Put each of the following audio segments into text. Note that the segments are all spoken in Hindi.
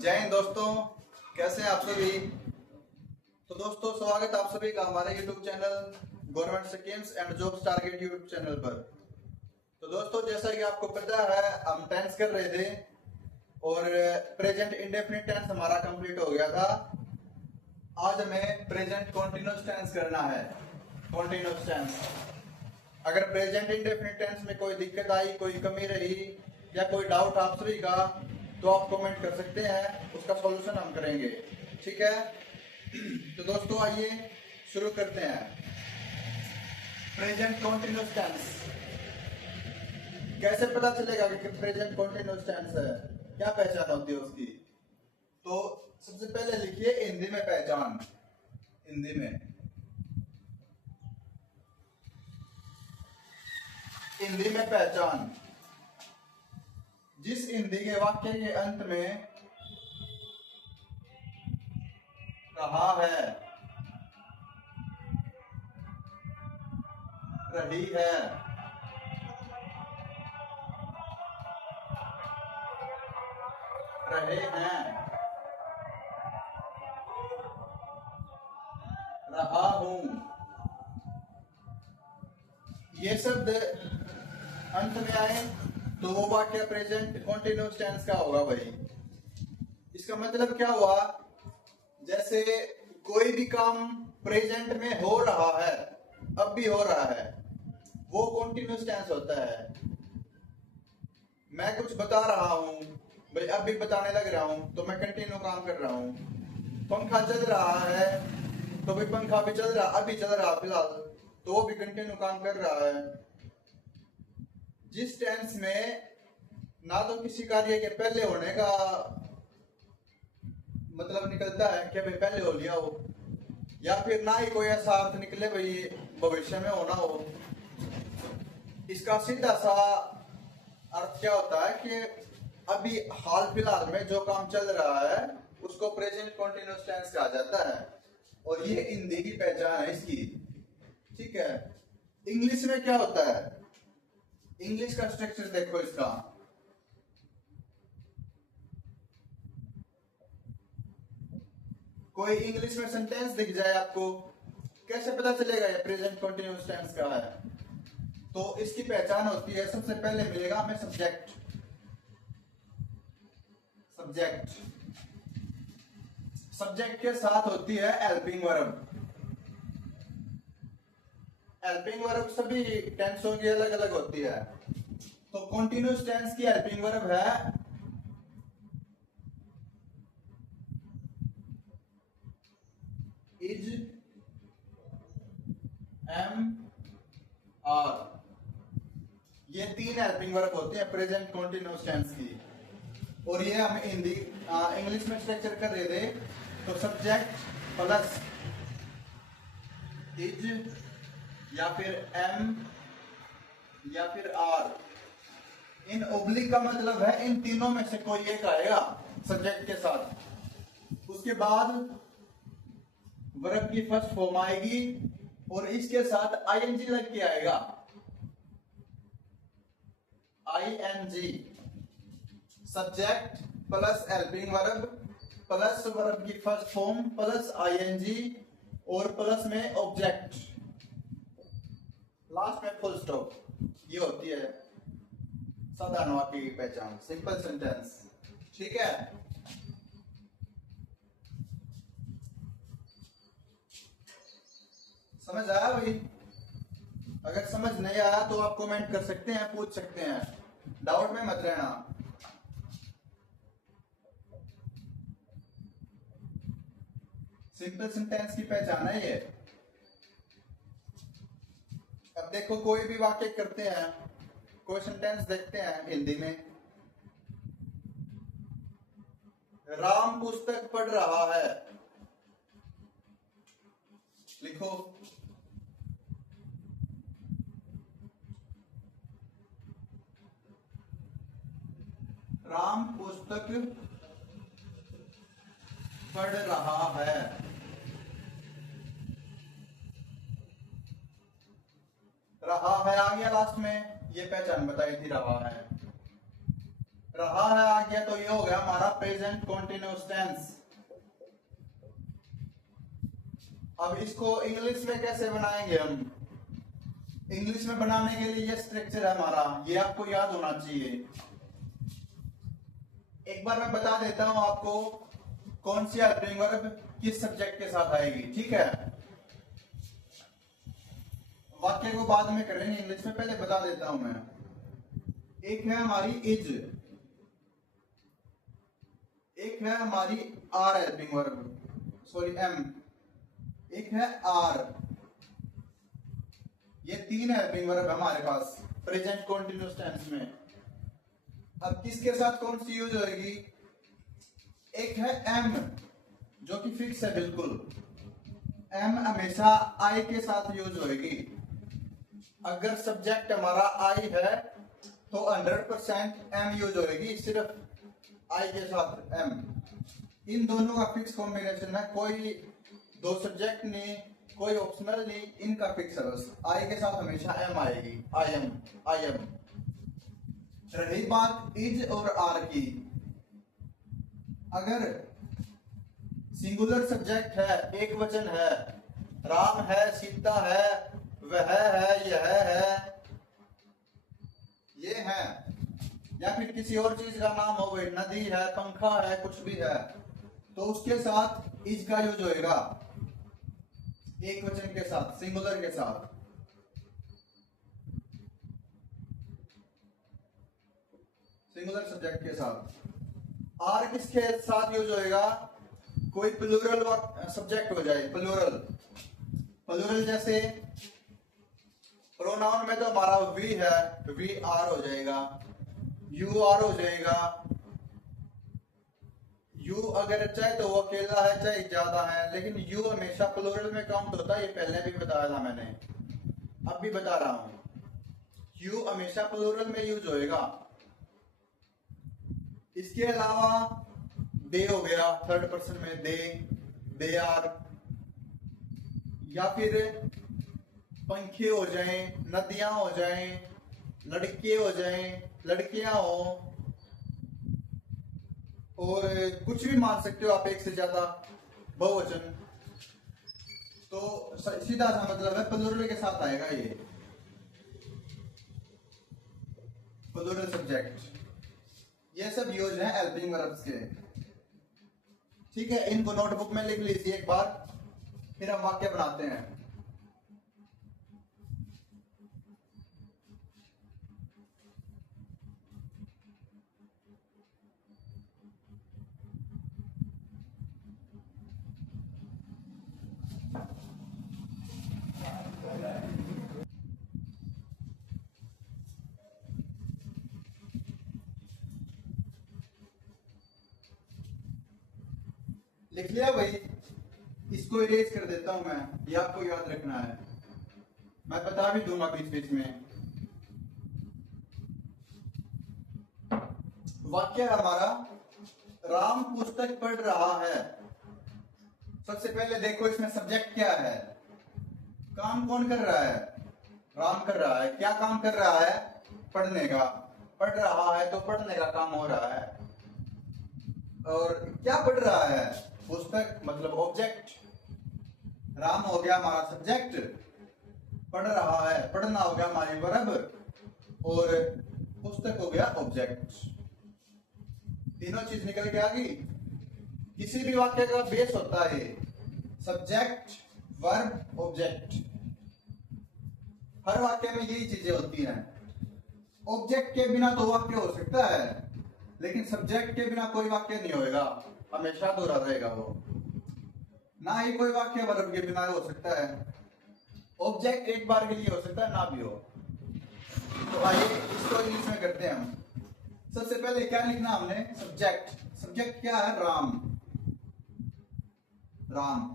जय हिंद दोस्तों, कैसे हैं आप सभी। तो दोस्तों स्वागत है आप सभी का हमारे YouTube channel government schemes and jobs target YouTube channel पर। तो दोस्तों जैसा कि आपको पता है हम टेंस कर रहे थे और प्रेजेंट इंडेफिनिट टेंस हमारा कंप्लीट हो गया था। आज हमें प्रेजेंट कॉन्टिन्यूअस टेंस करना है। कॉन्टिन्यूअस टेंस, अगर प्रेजेंट इंडेफिनिट टेंस में कोई दिक्कत आई, कोई कमी रही या कोई डाउट आप सभी का, तो आप कमेंट कर सकते हैं, उसका सॉल्यूशन हम करेंगे। ठीक है, तो दोस्तों आइए शुरू करते हैं। प्रेजेंट कॉन्टिन्यूअस टेंस कैसे पता चलेगा कि प्रेजेंट कॉन्टिन्यूअस टेंस है, क्या पहचान होती है उसकी। तो सबसे पहले लिखिए हिंदी में पहचान। हिंदी में पहचान, जिस हिंदी के वाक्य के अंत में रहा है, रही है, रहे हैं, रहा हूं, ये शब्द अंत में आए तो वो वाक्य प्रेजेंट कॉन्टिन्यूअस टेंस का होगा भाई। इसका मतलब क्या हुआ, जैसे कोई भी काम प्रेजेंट में हो रहा है, अब भी हो रहा है, वो कॉन्टिन्यूअस टेंस होता है। मैं कुछ बता रहा हूं भाई, अब भी बताने लग रहा हूं तो मैं कंटिन्यू काम कर रहा हूं। पंखा चल रहा है तो भाई पंखा भी चल रहा, अभी चल रहा फिलहाल, तो वो भी कंटिन्यू काम कर रहा है। जिस टेंस में ना तो किसी कार्य के पहले होने का मतलब निकलता है कि भाई पहले हो लिया हो, या फिर ना ही कोई ऐसा अर्थ निकले भाई भविष्य में होना हो। इसका सीधा सा अर्थ क्या होता है कि अभी हाल फिलहाल में जो काम चल रहा है उसको प्रेजेंट कॉन्टिन्यूअस टेंस कहा जाता है, और ये हिंदी की पहचान है इसकी। ठीक है, इंग्लिश में क्या होता है, इंग्लिश का स्ट्रक्चर देखो इसका। कोई इंग्लिश में सेंटेंस दिख जाए आपको, कैसे पता चलेगा ये प्रेजेंट कॉन्टिन्यूअस टेंस का है। तो इसकी पहचान होती है, सबसे पहले मिलेगा हमें सब्जेक्ट। सब्जेक्ट सब्जेक्ट के साथ होती है हेल्पिंग वर्ब। हेल्पिंग वर्ब सभी टेंसों की अलग अलग होती है। तो कॉन्टिन्यूअस टेंस की हेल्पिंग वर्ब है इज, एम, आर। ये तीन हेल्पिंग वर्ब होते हैं प्रेजेंट कॉन्टिन्यूअस टेंस की, और ये हम हिंदी इंग्लिश में स्ट्रक्चर कर रहे थे। तो सब्जेक्ट प्लस इज या फिर एम या फिर आर, इन ओब्लिक का मतलब है इन तीनों में से कोई एक आएगा सब्जेक्ट के साथ। उसके बाद वर्ब की फर्स्ट फॉर्म आएगी और इसके साथ आईएनजी लग के आएगा, ING. Subject plus helping verb plus verb की फर्स्ट फॉर्म प्लस आईएनजी और प्लस में ऑब्जेक्ट, लास्ट में फुल स्टॉप। ये होती है साधारण वाक्य की पहचान, सिंपल सेंटेंस। ठीक है, समझ आया भाई। अगर समझ नहीं आया तो आप कमेंट कर सकते हैं, पूछ सकते हैं, डाउट में मत रहना। सिंपल सेंटेंस की पहचान है ये। अब देखो कोई भी वाक्य करते हैं, कोई सेंटेंस देखते हैं हिंदी में, राम पुस्तक पढ़ रहा है, लिखो राम पुस्तक पढ़ रहा है। रहा है आ गया लास्ट में, ये पहचान बताई थी रहा है। रहा है आ गया तो ये हो गया हमारा प्रेजेंट कंटीन्यूअस टेंस। अब इसको इंग्लिश में कैसे बनाएंगे हम? इंग्लिश में बनाने के लिए ये स्ट्रक्चर है हमारा, ये आपको याद होना चाहिए। एक बार मैं बता देता हूं आपको कौन सी हेल्पिंग वर्ब किस सब्जेक्ट के साथ आएगी, ठीक है? वाक्य को बाद में करेंगे इंग्लिश में, पहले बता देता हूं मैं। एक है हमारी इज, एक है हमारी are helping verb, sorry am, एक है आर। ये तीन हेल्पिंग वर्ब हमारे पास प्रेजेंट कंटीन्यूअस टेंस में। अब किसके साथ कौन सी यूज होगी? एक है एम जो कि फिक्स है बिल्कुल, एम हमेशा आई के साथ यूज होगी। अगर सब्जेक्ट हमारा आई है तो 100% एम यूज होगी, सिर्फ आई के साथ एम। इन दोनों का फिक्स कॉम्बिनेशन है, कोई दो सब्जेक्ट नहीं, कोई ऑप्शनल नहीं, इनका फिक्स है बस। आई के साथ हमेशा एम आएगी, आई एम, आई एम। रही बात इज और आर की, अगर सिंगुलर सब्जेक्ट है, एक वचन है, राम है, सीता है, वह है, यह है, ये है, या फिर किसी और चीज का नाम हो, गई नदी है, पंखा है, कुछ भी है, तो उसके साथ इज का यूज होएगा, एक वचन के साथ, सिंगुलर के साथ। सिंगुलर सब्जेक्ट के साथ। आर किसके साथ यूज होएगा? कोई प्लूरल सब्जेक्ट हो जाए, प्लूरल। प्लूरल जैसे प्रोनाउन में तो हमारा वी है, वी आर हो जाएगा, यू आर हो जाएगा। यू अगर चाहे तो वो अकेला है, चाहे ज्यादा है, लेकिन यू हमेशा प्लूरल में काउंट होता है। ये पहले भी बताया था मैंने, अब भी बता रहा हूं। यू हमेशा प्लूरल में यूज होएगा। इसके अलावा दे हो गया, थर्ड पर्सन में दे, दे आर, या फिर पंखे हो जाएं, नदियां हो जाएं, लड़के हो जाएं, लड़कियां हो, और कुछ भी मान सकते हो आप, एक से ज्यादा बहुवचन। तो सीधा सा मतलब है प्लूरल के साथ आएगा ये, प्लूरल सब्जेक्ट। ये सब यूज है हेल्पिंग वर्ब्स के, ठीक है? इनको नोटबुक में लिख लीजिए एक बार, फिर हम वाक्य बनाते हैं। लिख लिया भाई? इसको इरेज कर देता हूं मैं, ये आपको याद रखना है, मैं बता भी दूंगा बीच बीच में। वाक्य हमारा, राम पुस्तक पढ़ रहा है। सबसे पहले देखो इसमें सब्जेक्ट क्या है, काम कौन कर रहा है? राम कर रहा है। क्या काम कर रहा है? पढ़ने का। पढ़ रहा है तो पढ़ने का काम हो रहा है। और क्या पढ़ रहा है? पुस्तक, मतलब ऑब्जेक्ट। राम हो गया हमारा सब्जेक्ट, पढ़ रहा है, पढ़ना हो गया हमारी वर्ब, और पुस्तक हो गया ऑब्जेक्ट। तीनों चीज निकल के आ गई। किसी भी वाक्य का बेस होता है सब्जेक्ट, वर्ब, ऑब्जेक्ट। हर वाक्य में यही चीजें होती हैं। ऑब्जेक्ट के बिना तो वाक्य हो सकता है, लेकिन सब्जेक्ट के बिना कोई वाक्य नहीं होएगा, हमेशा अधूरा रहेगा वो। ना ही कोई वाक्य वर्ब के बिना हो सकता है। ऑब्जेक्ट एक बार के लिए हो सकता है, ना भी हो। तो आइए इसको इंग्लिश में करते हैं हम। सबसे पहले क्या लिखना हमने? सब्जेक्ट। सब्जेक्ट क्या है? राम। राम।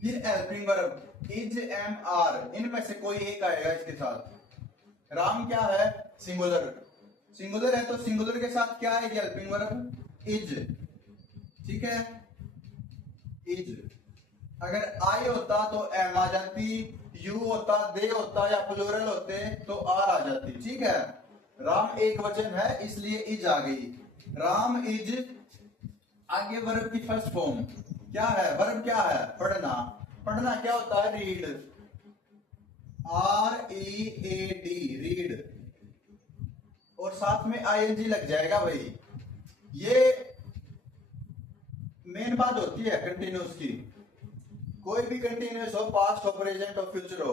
फिर helping verb is, am, are, इनमें से कोई एक आएगा इसके साथ। राम क्या है? सिंगुलर। सिंगुलर है तो सिंगुलर के साथ क्या आएगी हेल्पिंग वर्ब? इज। ठीक है, इज। अगर आई होता तो एम आ जाती, यू होता, दे होता, या प्लूरल होते तो आर आ जाती। ठीक है, राम एक वचन है इसलिए इज आ गई। राम इज, आगे वर्ब की फर्स्ट फॉर्म क्या है? वर्ब क्या है? पढ़ना। पढ़ना क्या होता है? Read, READ, read. और साथ में ING लग जाएगा भाई। ये मेन बात होती है कंटिन्यूस की। कोई भी कंटिन्यूस हो, पास्ट हो, प्रेजेंट हो, फ्यूचर हो,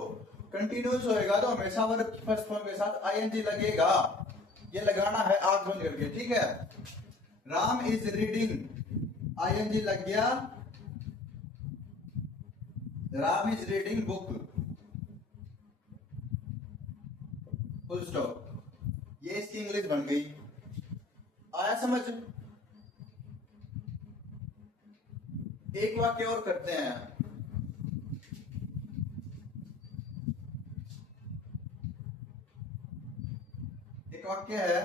कंटिन्यूस होएगा तो हमेशा वर्ब की फर्स्ट फॉर्म के साथ ING लगेगा। ये लगाना है आंख बंद करके, ठीक है। राम इज रीडिंग, ING लग गया। Ram is reading book, full stop. ये इसकी इंग्लिश बन गई। आया समझ? एक वाक्य और करते हैं। एक वाक्य है,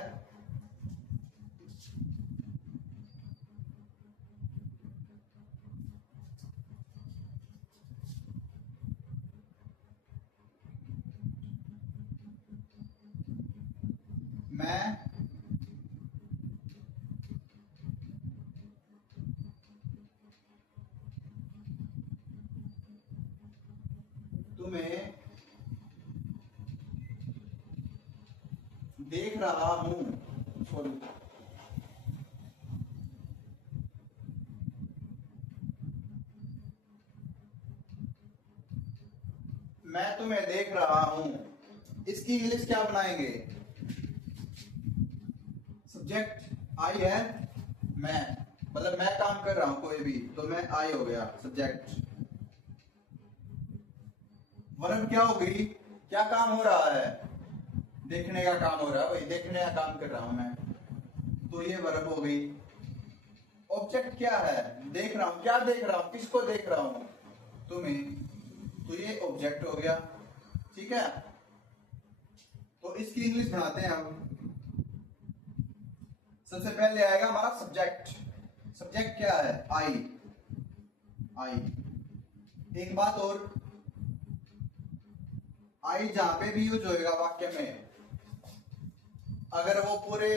मैं तुम्हें देख रहा हूं। सॉरी, मैं तुम्हें देख रहा हूं। इसकी इंग्लिश क्या बनाएंगे? सब्जेक्ट आई है, मैं, मतलब मैं काम कर रहा हूं कोई भी, तो मैं आई हो गया सब्जेक्ट। वर्ब क्या हो गई? क्या काम हो रहा है? देखने का काम हो रहा है भाई, देखने का काम कर रहा हूं मैं, तो ये वर्ब हो गई। ऑब्जेक्ट क्या है? देख रहा हूं। क्या देख रहा हूं? किसको देख रहा हूं? तुम्हें, तो ये ऑब्जेक्ट हो गया, ठीक है। तो इसकी इंग्लिश बनाते हैं हम। सबसे पहले आएगा हमारा सब्जेक्ट। सब्जेक्ट क्या है? आई, आई। एक बात और, आई जहां पे भी यूज होएगा वाक्य में, अगर वो पूरे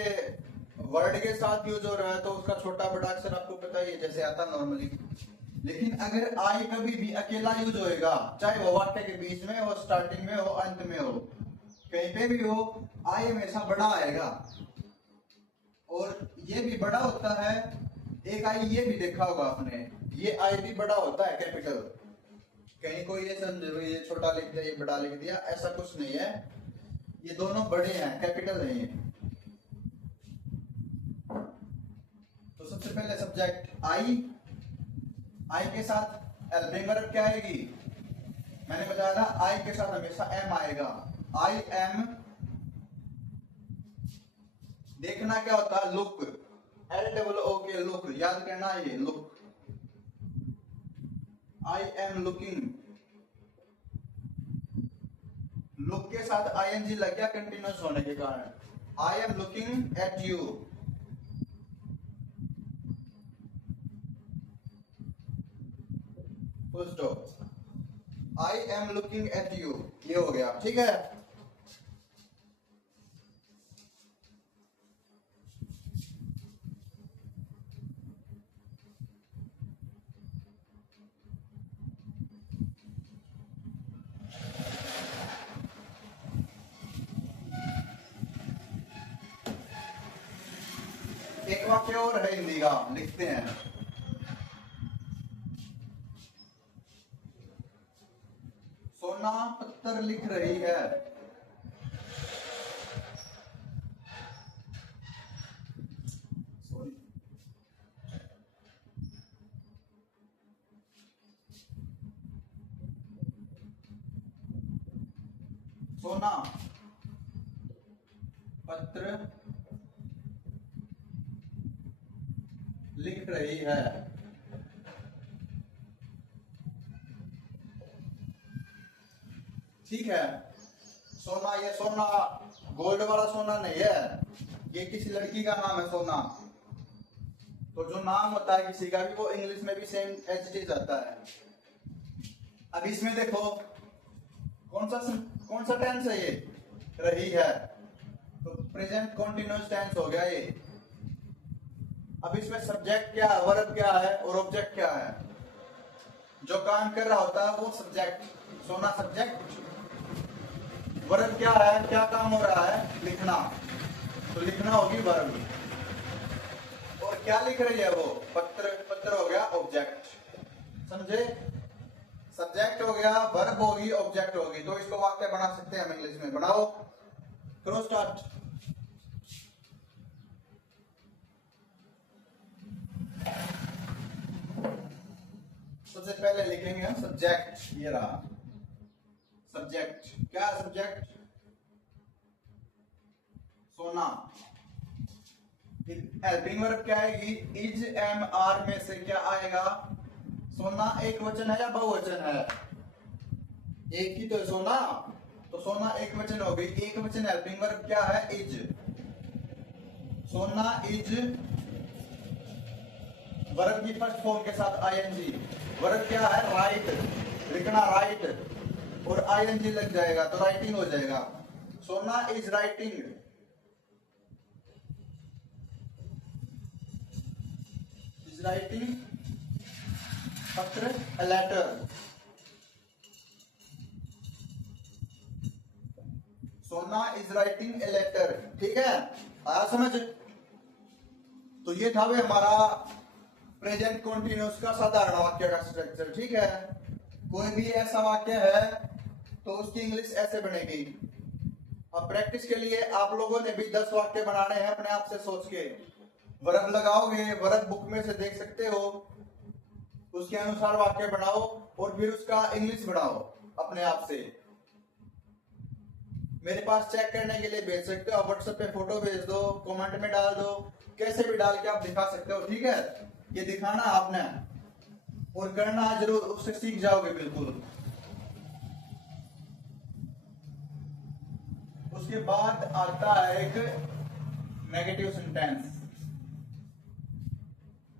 वर्ड के साथ यूज हो रहा है तो उसका छोटा बड़ा अक्षर आपको पता ही है जैसे आता नॉर्मली। लेकिन अगर आई कभी भी अकेला यूज होएगा, चाहे वो वाक्य के बीच में हो, स्टार्टिंग में हो, अंत में हो, कहीं पे भी हो, आई हमेशा बड़ा आएगा। और ये भी बड़ा होता है। एक आई ये भी देखा होगा आपने, ये आई भी बड़ा होता है, कैपिटल। कहीं कोई ये समझो ये छोटा लिख दिया, ये बड़ा लिख दिया, ऐसा कुछ नहीं है। ये दोनों बड़े हैं, कैपिटल है ये। तो सबसे पहले सब्जेक्ट आई, आई के साथ हेल्पिंग वर्ब क्या आएगी? मैंने बताया था आई के साथ हमेशा एम आएगा। I am. देखना क्या होता है? लुक, LOO के, लुक, याद करना ये look. I am looking, look के साथ ING लग गया कंटिन्यूस होने के कारण। I am looking at you. Full stop. I am looking at you, ये हो गया, ठीक है। एक वाक्य और है हिंदी का, लिखते हैं। सोना पत्थर लिख रही है। सॉरी, सोना पत्र लिख रही है। ठीक है। सोना, ये सोना गोल्ड वाला सोना नहीं है, ये किसी लड़की का नाम है सोना। तो जो नाम होता है किसी का भी, वो इंग्लिश में भी सेम एच डी आता है। अब इसमें देखो कौन सा टेंस है? ये रही है। तो प्रेजेंट कंटीन्यूअस टेंस हो गया ये। अब इसमें सब्जेक्ट क्या है, वर्ब क्या है और ऑब्जेक्ट क्या है। जो काम कर रहा होता है वो सब्जेक्ट, सोना सब्जेक्ट। वर्ब क्या है, क्या काम हो रहा है, लिखना, तो लिखना होगी वर्ब। और क्या लिख रही है वो, पत्र, पत्र हो गया ऑब्जेक्ट। समझे, सब्जेक्ट हो गया, वर्ब होगी, ऑब्जेक्ट होगी। तो इसको वाक्य बना सकते हैं हम इंग्लिश में। बनाओ, करो स्टार्ट। सबसे पहले लिखेंगे हम सब्जेक्ट, ये रहा सब्जेक्ट। क्या है सब्जेक्ट, सोना। हेल्पिंग वर्ब क्या आएगी, इज एम आर में से क्या आएगा, सोना। एक वचन है या बहुवचन है, एक ही तो है सोना, तो सोना एक वचन हो गई। एक वचन हेल्पिंग वर्ब क्या है, इज। सोना इज वर्ब की फर्स्ट फॉर्म के साथ आईएनजी। वर्ब क्या है, राइट, लिखना, राइट, और आईएनजी लग जाएगा तो राइटिंग हो जाएगा। सोना इज राइटिंग, इज राइटिंग पत्र, a letter। सोना इज राइटिंग ए लेटर। ठीक है, आया समझ। तो ये था भाई हमारा प्रेजेंट कंटीन्यूअस का साधारण वाक्य का स्ट्रक्चर। ठीक है, कोई भी ऐसा वाक्य है तो उसकी इंग्लिश ऐसे बनेगी। अब प्रैक्टिस के लिए आप लोगों ने भी 10 वाक्य बनाने हैं अपने आप से सोच के। वर्ब लगाओगे, वर्ब बुक में से देख सकते हो, उसके अनुसार वाक्य बनाओ और फिर उसका इंग्लिश बनाओ अपने आप से। मेरे पास चेक करने के लिए भेज सकते हो, व्हाट्सएप पे फोटो भेज दो, कमेंट में डाल दो, कैसे भी डाल के आप दिखा सकते हो। ठीक है, ये दिखाना आपने और करना जरूर, उससे सीख जाओगे बिल्कुल। उसके बाद आता है एक नेगेटिव सेंटेंस।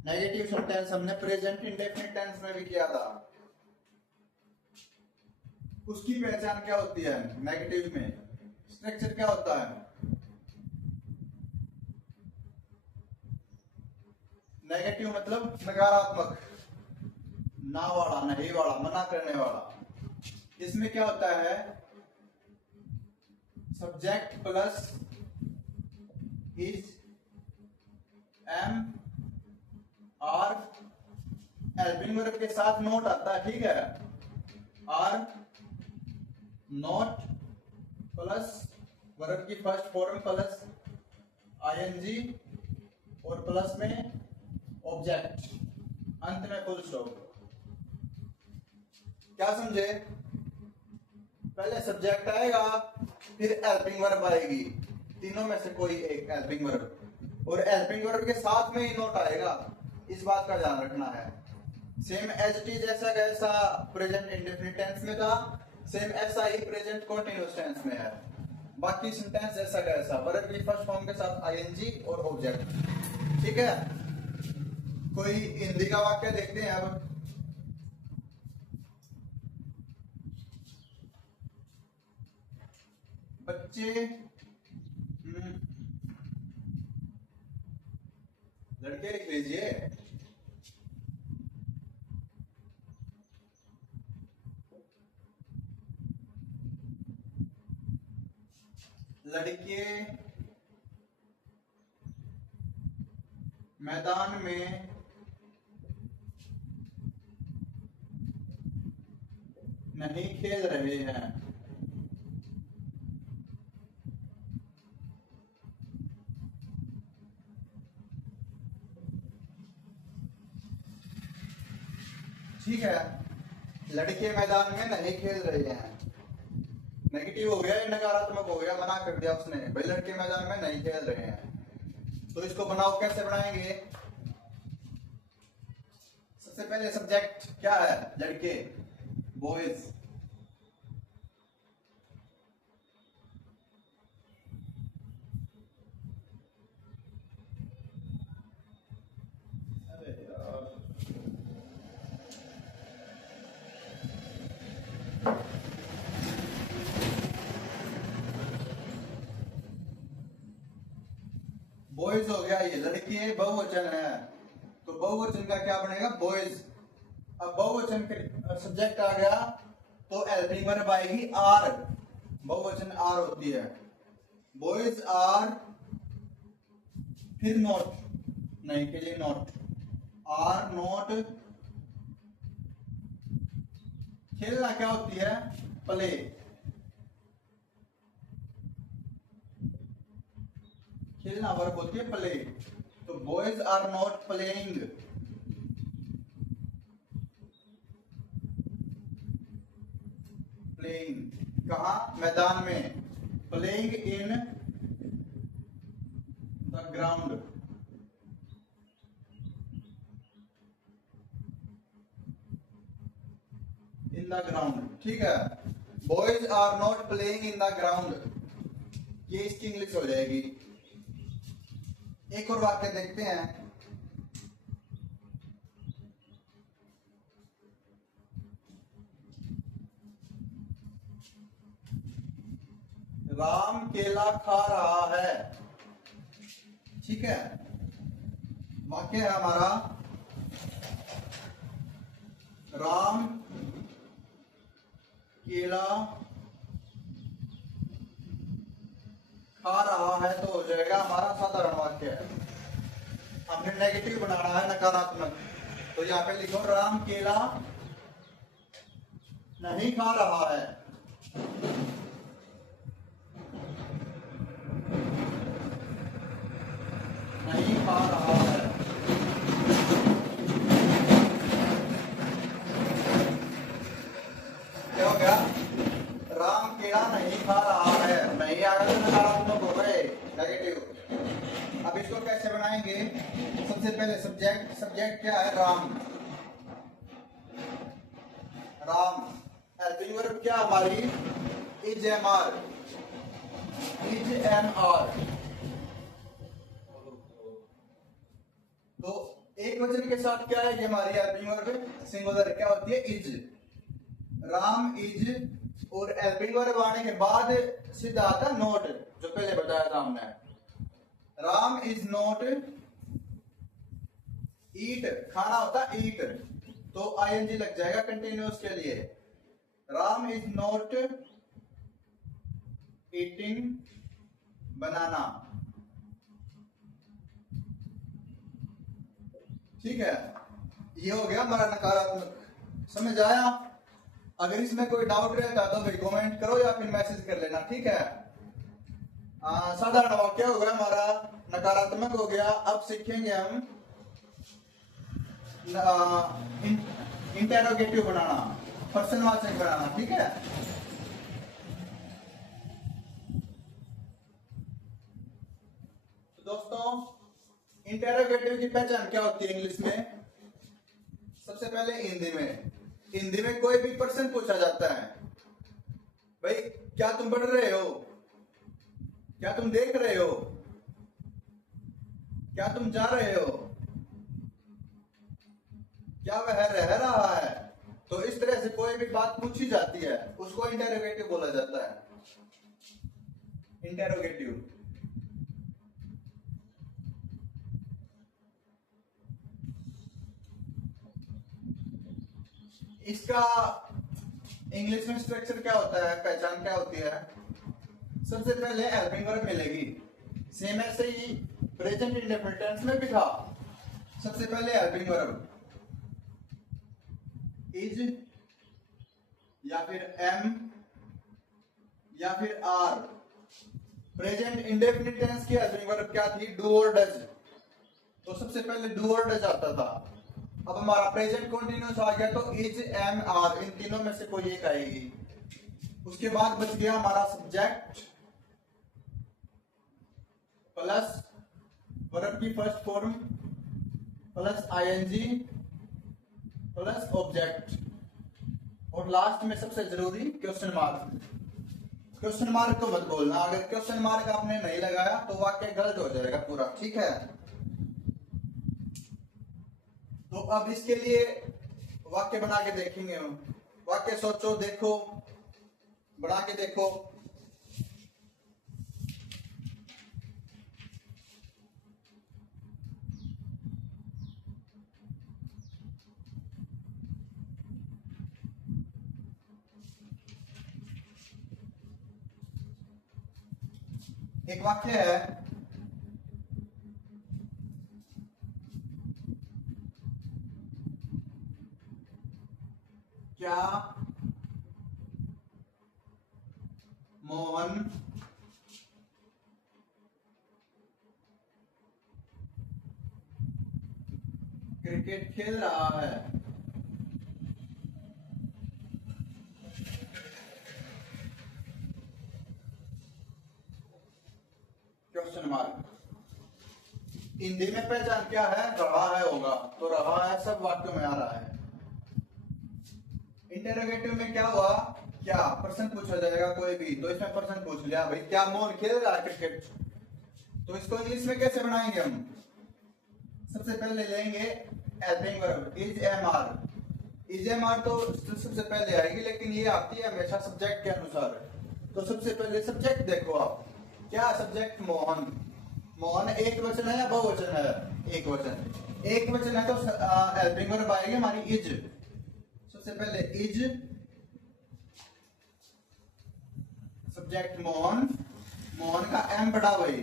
नेगेटिव सेंटेंस हमने प्रेजेंट इंडेफिनिट टेंस में भी किया था। उसकी पहचान क्या होती है, नेगेटिव में स्ट्रक्चर क्या होता है। नेगेटिव मतलब नकारात्मक, ना वाला, नहीं वाला, मना करने वाला। इसमें क्या होता है, subject plus is am are, helping verb के साथ नोट आता है। ठीक है, आर नोट प्लस वर्ब की फर्स्ट फॉर्म प्लस आईएनजी और प्लस में ऑब्जेक्ट, अंत में फुल स्टॉप। क्या समझे, पहले सब्जेक्ट आएगा, फिर हेल्पिंग वर्ब आएगी, तीनों में से कोई एक हेल्पिंग वर्ब, और हेल्पिंग वर्ब के साथ में ही नोट आएगा। इस बात का ध्यान रखना है। सेम एज इट इज, जैसा कैसा प्रेजेंट इंडेफिनिट टेंस में था, सेम ऐसा ही प्रेजेंट कंटीन्यूअस टेंस में है। बाकी सेंटेंस जैसा कैसा, वर्ब की फर्स्ट फॉर्म के साथ आईएनजी और ऑब्जेक्ट। ठीक है, कोई हिंदी का वाक्य देखते हैं अब। बच्चे लड़के लिख लीजिए। लड़के मैदान में नहीं खेल रहे हैं। ठीक है, लड़के मैदान में नहीं खेल रहे हैं, नेगेटिव हो गया, नकारात्मक हो गया, मना कर दिया उसने, भाई लड़के मैदान में नहीं खेल रहे हैं। तो इसको बनाओ, कैसे बनाएंगे। सबसे पहले सब्जेक्ट क्या है, लड़के, बॉयज। बॉयज हो गया, ये लड़के बहुवचन है, तो बहुवचन का क्या बनेगा? बॉयज। अब बहुवचन के सब्जेक्ट आ गया तो हेल्पिंग वर्ब आएगी आर, बहुवचन आर होती है। बॉयज आर, फिर नॉट, नहीं के लिए नॉट, आर नॉट। खेलना क्या होती है? प्ले। खेलना वर्ब होती है प्ले, तो boys are not playing. Playing कहा? मैदान में। Playing in the ground. In the ground, ठीक है। Boys are not playing in the ground, ये इसकी इंग्लिश हो जाएगी। एक और वाक्य देखते हैं। राम केला खा रहा है, ठीक है। वाक्य है हमारा, राम केला खा रहा है, तो हो जाएगा हमारा साधारण वाक्य है। हमने नेगेटिव बनाना है, नकारात्मक, तो यहाँ पे लिखो राम केला नहीं खा रहा है। नहीं खा रहा है, क्या हो गया? राम केला नहीं खा रहा है, नहीं आया तो नकारात्मक हो गए, नेगेटिव। अब इसको कैसे बनाएंगे? सबसे पहले सब्जेक्ट, सब्जेक्ट क्या है? राम। राम। हेल्पिंग वर्ब क्या हमारी? Is am are, is am are. तो एक वचन के साथ क्या है? ये हमारी हेल्पिंग वर्ब सिंगुलर क्या होती है? इज। राम इज, और हेल्पिंग वर्ब आने के बाद सीधा आता नोट, जो पहले बताया था हमने। राम इज नोट ईट, खाना होता ईट, तो आईएनजी लग जाएगा कंटिन्यूअस के लिए। राम इज नॉट ईटिंग बनाना, ठीक है। ये हो गया हमारा नकारात्मक, समझ आया? अगर इसमें कोई डाउट रहता तो भाई कमेंट करो या फिर मैसेज कर लेना, ठीक है। साधारण वाक्य हो गया हमारा, नकारात्मक हो गया। अब सीखेंगे हम इंटेरोगेटिव बनाना, प्रश्नवाचक बनाना, ठीक है। तो दोस्तों, इंटेरोगेटिव की पहचान क्या होती है इंग्लिश में? सबसे पहले हिंदी में कोई भी प्रश्न पूछा जाता है, भाई क्या तुम पढ़ रहे हो, क्या तुम देख रहे हो, क्या तुम जा रहे हो, क्या वह रह रहा है, तो इस तरह से कोई भी बात पूछी जाती है, उसको इंटेरोगेटिव बोला जाता है। इंटेरोगेटिव। इसका इंग्लिश में स्ट्रक्चर क्या होता है, पहचान क्या होती है? सबसे पहले हेल्पिंग वर्ब मिलेगी, सेम ऐसे ही प्रेजेंट इंडेफिनिट टेंस में भी था। सबसे पहले हेल्पिंग वर्ब इज या फिर एम या फिर आर। प्रेजेंट इंडेफिनिट टेंस की हेल्पिंग वर्ब क्या थी? डू और डज, तो सबसे पहले डू और डज आता था। अब हमारा प्रेजेंट कंटीन्यूअस आ गया, तो इज एम आर, इन तीनों में से कोई एक आएगी। उसके बाद बच गया हमारा सब्जेक्ट प्लस वर्ब की first form plus ING plus object, और लास्ट में सबसे जरूरी क्वेश्चन मार्क। क्वेश्चन मार्क को मत बोलना, अगर क्वेश्चन मार्क आपने नहीं लगाया तो वाक्य गलत हो जाएगा पूरा, ठीक है। तो अब इसके लिए वाक्य बना के देखेंगे हम। वाक्य सोचो, देखो, बना के देखो। एक वाक्य है, क्या मोहन क्रिकेट खेल रहा है? Question mark. हिंदी में पहचान क्या है? रहा है होगा, तो रहा है सब वाक्यों में आ रहा है। इंटेरोगेटिव में क्या हुआ? क्या प्रश्न पूछा जाएगा कोई भी, तो इसमें प्रश्न पूछ लिया भाई, क्या मोहन खेल रहा है क्रिकेट? तो इसको इंग्लिश में कैसे बनाएंगे हम? सबसे पहले लेंगे helping verb is am are. Is am are तो सबसे पहले आएगी, लेकिन ये आती है हमेशा सब्जेक्ट के अनुसार। तो सबसे पहले सब्जेक्ट देखो आप, क्या सब्जेक्ट? मोहन। मोहन एक वचन है या बहुवचन है? एक वचन। एक वचन है तो हेल्पिंग वर्ब आएगी हमारी इज। सबसे पहले इज सब्जेक्ट मोहन। मोहन का एम बड़ा भाई,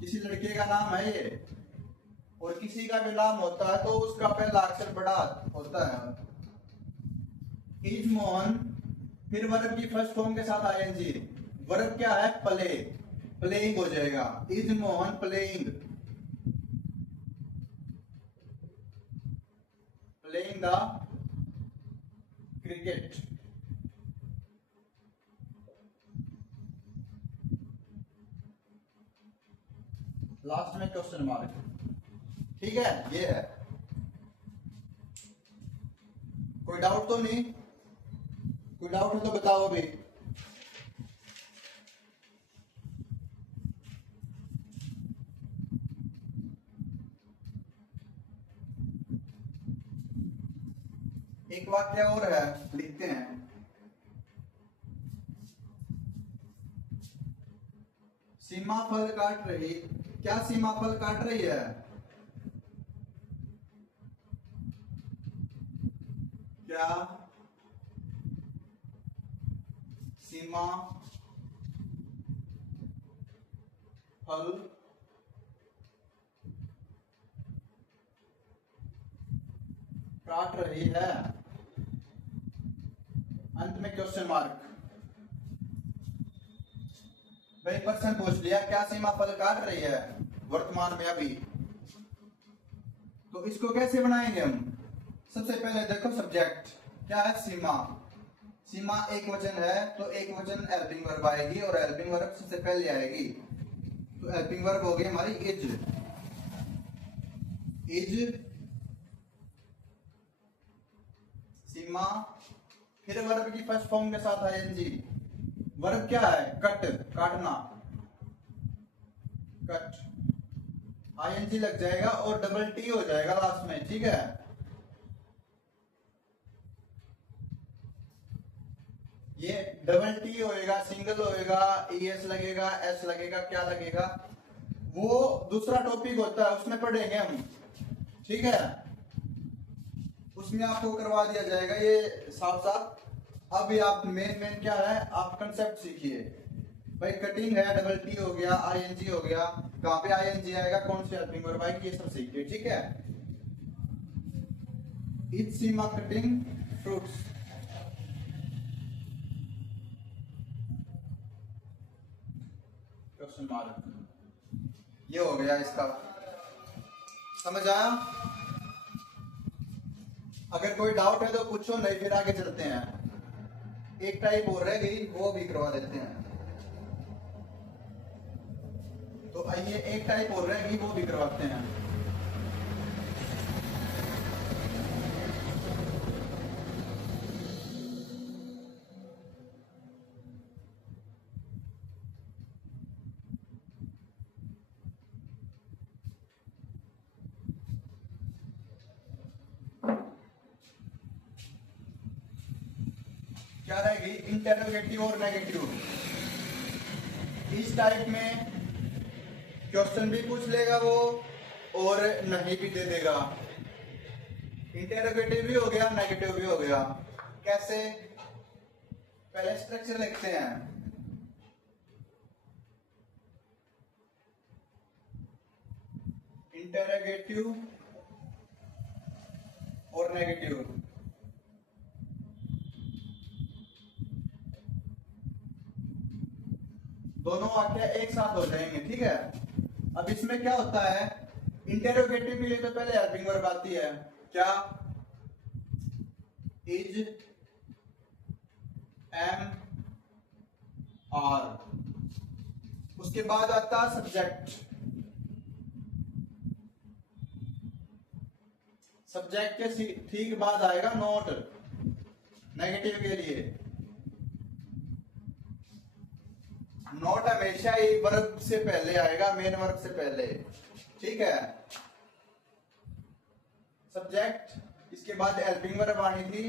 किसी लड़के का नाम है ये, और किसी का भी नाम होता है तो उसका पहला अक्षर बड़ा होता है। इज मोहन, फिर वर्ब की फर्स्ट फॉर्म के साथ आईएनजी। वर्ब क्या है? प्ले। प्लेइंग हो जाएगा, is Mohan playing, playing the cricket. Last में क्वेश्चन मार्क। ठीक है, ये है। कोई डाउट तो नहीं? कोई डाउट है तो बताओ अभी। एक वाक्य और है, लिखते हैं। सीमा फल काट रही। क्या सीमा फल काट रही है? क्या सीमा फल काट रही है? अंत में क्वेश्चन मार्क। भाई प्रश्न पूछ लिया, क्या सीमा फल काट रही है वर्तमान में अभी? तो इसको कैसे बनाएंगे हम? सबसे पहले देखो सब्जेक्ट क्या है? सीमा। सीमा एक वचन है तो एक वचन हेल्पिंग वर्ब आएगी, और हेल्पिंग वर्ब सबसे पहले आएगी, तो हेल्पिंग वर्ब होगी हमारी इज। इज सीमा, फिर वर्ब की फर्स्ट फॉर्म के साथ आईएनजी। वर्ब क्या है? कट, काटना, कट। आईएनजी लग जाएगा और डबल टी हो जाएगा लास्ट में, ठीक है। ये डबल टी होएगा, सिंगल होएगा, ईएस लगेगा, एस लगेगा, क्या लगेगा वो दूसरा टॉपिक होता है, उसमें पढ़ेंगे हम, ठीक है। उसमें आपको करवा दिया जाएगा ये साफ साफ। अभी आप मेन क्या है, आप कंसेप्ट सीखिए भाई। कटिंग है, डबल टी हो गया, आईएनजी हो गया, कहां पे आईएनजी आएगा, कौन सी हेल्पिंग वर्ब आएगी, ये सब सीखिए, ठीक है। Is Seema cutting fruits. Question mark. ये हो गया इसका, समझ आया? अगर कोई डाउट है तो पूछो, नहीं फिर आगे चलते हैं। एक टाइप और रह गई, वो भी करवा देते हैं। तो आइए, एक टाइप और रह गई, वो भी करवाते हैं। क्या रहेगी? इंटेरोगेटिव और नेगेटिव। इस टाइप में क्वेश्चन भी पूछ लेगा वो और नहीं भी दे देगा। इंटेरोगेटिव भी हो गया, नेगेटिव भी हो गया। कैसे? पहले स्ट्रक्चर लिखते हैं। इंटेरोगेटिव और नेगेटिव। दोनों वाक्य एक साथ हो जाएंगे, ठीक है। अब इसमें क्या होता है, इंटेरोगेटिव के लिए तो पहले हेल्पिंग वर्ब आती है, क्या, इज, एम, आर। उसके बाद आता है सब्जेक्ट। सब्जेक्ट के ठीक बाद आएगा नोट, नेगेटिव के लिए। नोट हमेशा ही वर्ब से पहले आएगा, मेन वर्ब से पहले, ठीक है। सब्जेक्ट, इसके बाद हेल्पिंग वर्ब आनी थी,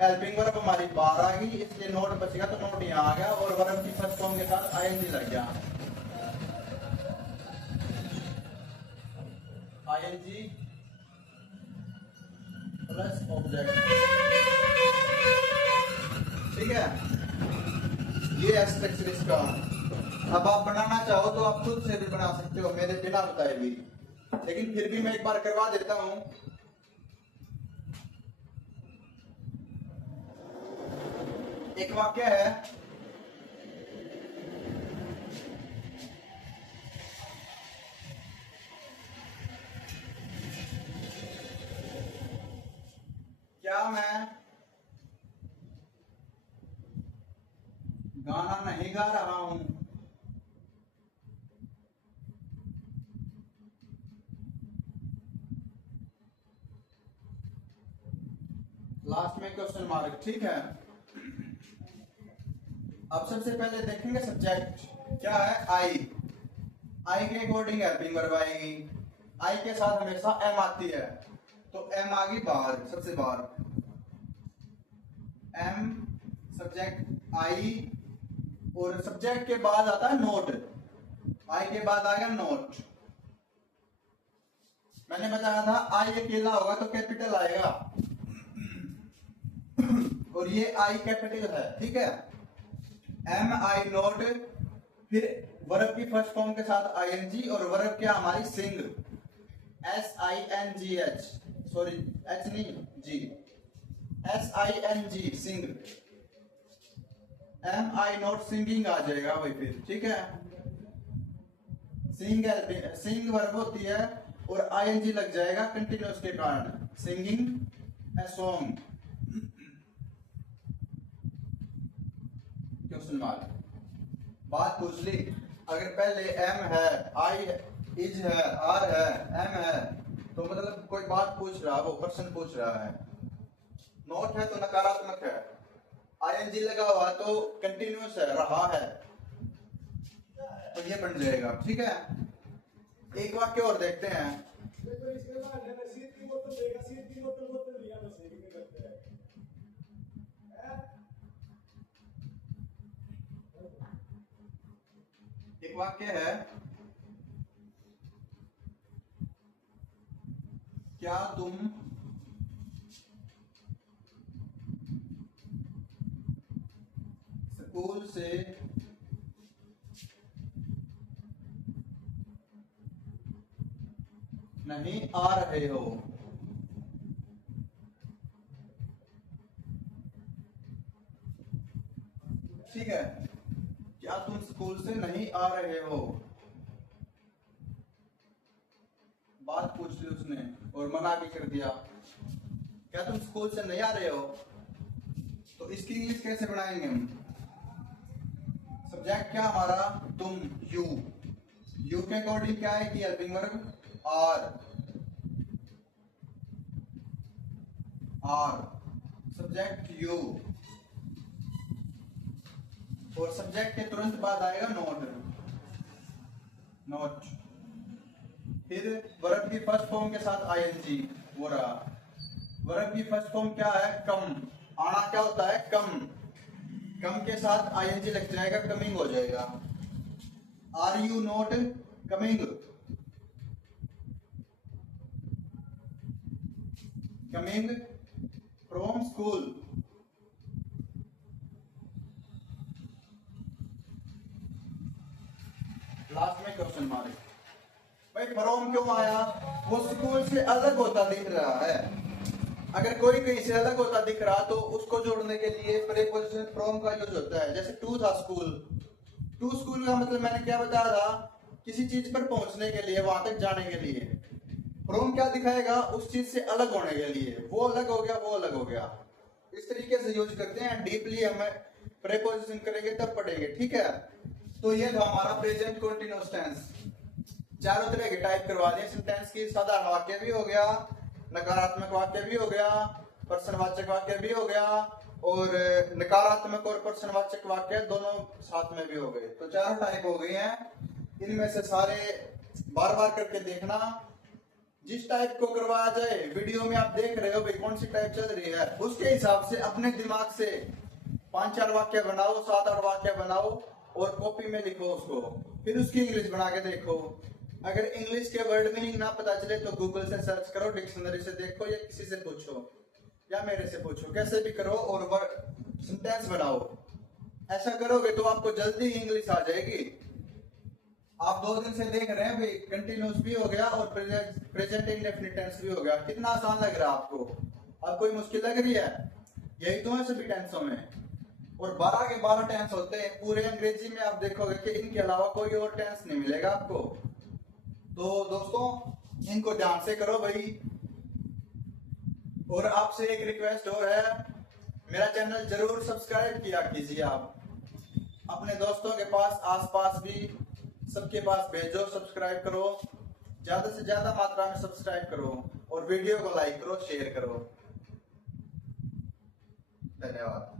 हेल्पिंग वर्ब हमारी बाहर आ गई, इसलिए नोट बचेगा, तो नोट यहाँ आ गया और वर्ब की फर्स्ट फॉर्म के साथ आईएनजी लग गया, आईएनजी प्लस ऑब्जेक्ट, ठीक है। ये है स्ट्रक्चर इसका। अब आप बनाना चाहो तो आप खुद से भी बना सकते हो मेरे बिना बताए भी, लेकिन फिर भी मैं एक बार करवा देता हूं। एक वाक्य है, क्या मैं गाना नहीं गा रहा हूं। लास्ट में क्वेश्चन मार्क, ठीक है। अब सबसे पहले देखेंगे सब्जेक्ट क्या है, आई। आई के अकॉर्डिंग हेल्पिंग वर्ब आएगी, आई के साथ हमेशा एम आती है, तो एम आ गई बाहर, सबसे बाहर एम, सब्जेक्ट आई, और सब्जेक्ट के बाद आता है नोट, आई के बाद आ गया नोट। मैंने बताया था आई अकेला होगा तो कैपिटल आएगा, और ये आई कैपिटल है, ठीक है। एम आई नोट, फिर वर्ब की फर्स्ट फॉर्म के साथ आईएनजी, और वर्ब क्या हमारी sing, S I N G H, sorry H नहीं G, S I N G, sing. Am I not singing आ जाएगा वही फिर, ठीक है। सिंग वर्ब होती है और आईएनजी लग जाएगा कंटिन्यूअस के कारण, singing a song. Question mark, बात पूछ ली। अगर पहले एम है, आई है, इज है, आर है, एम है, तो मतलब कोई बात पूछ रहा है, वो प्रश्न पूछ रहा है। नोट है तो नकारात्मक है, आईएनजी लगा हुआ तो कंटिन्यूअस है, रहा है, तो ये बन जाएगा, ठीक है। एक वाक्य और देखते हैं। एक वाक्य है, क्या तुम स्कूल से नहीं आ रहे हो। ठीक है, क्या तुम स्कूल से नहीं आ रहे हो, बात पूछ ली उसने और मना भी कर दिया। क्या तुम स्कूल से नहीं आ रहे हो, तो इसकी इंग्लिश कैसे बनाएंगे हम। सब्जेक्ट क्या हमारा, तुम, यू। यू के अकॉर्डिंग क्या है कि helping verb are, are subject you, और सब्जेक्ट के तुरंत बाद आएगा नोट, नोट। फिर वर्ब की फर्स्ट फॉर्म के साथ आईएनजी, वो रहा। वर्ब की फर्स्ट फॉर्म क्या है, कम। आना क्या होता है, कम। कम के साथ आईएनजी लग जाएगा, कमिंग हो जाएगा। Are you not coming, coming from school. Last में क्वेश्चन मार्क। भाई फ्रॉम क्यों आया, वो स्कूल से अलग होता दिख रहा है। अगर कोई कहीं से अलग होता दिख रहा तो उसको जोड़ने के लिए प्रीपोजिशन फ्रॉम का यूज होता है। जैसे टू था स्कूल, टू स्कूल का मतलब मैंने क्या बताया था, किसी चीज पर पहुंचने के लिए, वहां तक जाने के लिए। फ्रॉम क्या दिखाएगा, उस चीज से अलग होने के लिए, वो अलग हो गया, वो अलग हो गया। इस तरीके से यूज करते हैं। डीपली हमें प्रीपोजिशन करेंगे तब पढ़ेंगे, ठीक है। तो ये था हमारा प्रेजेंट कंटीन्यूअस टेंस। चारों तरह के टाइप करवा दिए सेंटेंस की। साधारण वाक्य भी हो गया, नकारात्मक वाक्य भी हो गया, प्रश्नवाचक वाक्य भी हो गया, और नकारात्मक और प्रश्नवाचक वाक्य दोनों साथ में भी हो गए। तो चार टाइप हो गए हैं। इनमें से सारे बार बार करके देखना। जिस टाइप को करवाया जाए, वीडियो में आप देख रहे हो भाई कौन सी टाइप चल रही है, उसके हिसाब से अपने दिमाग से 5-4 वाक्य बनाओ, 7-8 वाक्य बनाओ और कॉपी में लिखो उसको। फिर उसकी इंग्लिश बना के देखो। अगर इंग्लिश के वर्ड मीनिंग ना पता चले तो गूगल से सर्च करो, डिक्शनरी से देखो, या किसी से पूछो, या मेरे से पूछो, कैसे भी करो और सेंटेंस बनाओ। ऐसा करोगे तो आपको जल्दी इंग्लिश आ जाएगी। आप 2 दिन से देख रहे हैं भाई, कंटिन्यूस भी हो गया और प्रेजेंट इंडेफिनिट टेंस भी हो गया। कितना आसान लग रहा है आपको? अब कोई मुश्किल लग रही है? यही तो है सभी टेंसों में। और 12 के 12 टेंस होते हैं पूरे अंग्रेजी में। आप देखोगे कि इनके अलावा कोई और टेंस नहीं मिलेगा आपको। तो दोस्तों इनको ध्यान से करो भाई। और आपसे एक रिक्वेस्ट और है, मेरा चैनल जरूर सब्सक्राइब किया कीजिए। आप अपने दोस्तों के पास, आसपास भी सबके पास भेजो, सब्सक्राइब करो, ज्यादा से ज्यादा मात्रा में सब्सक्राइब करो और वीडियो को लाइक करो, शेयर करो। धन्यवाद।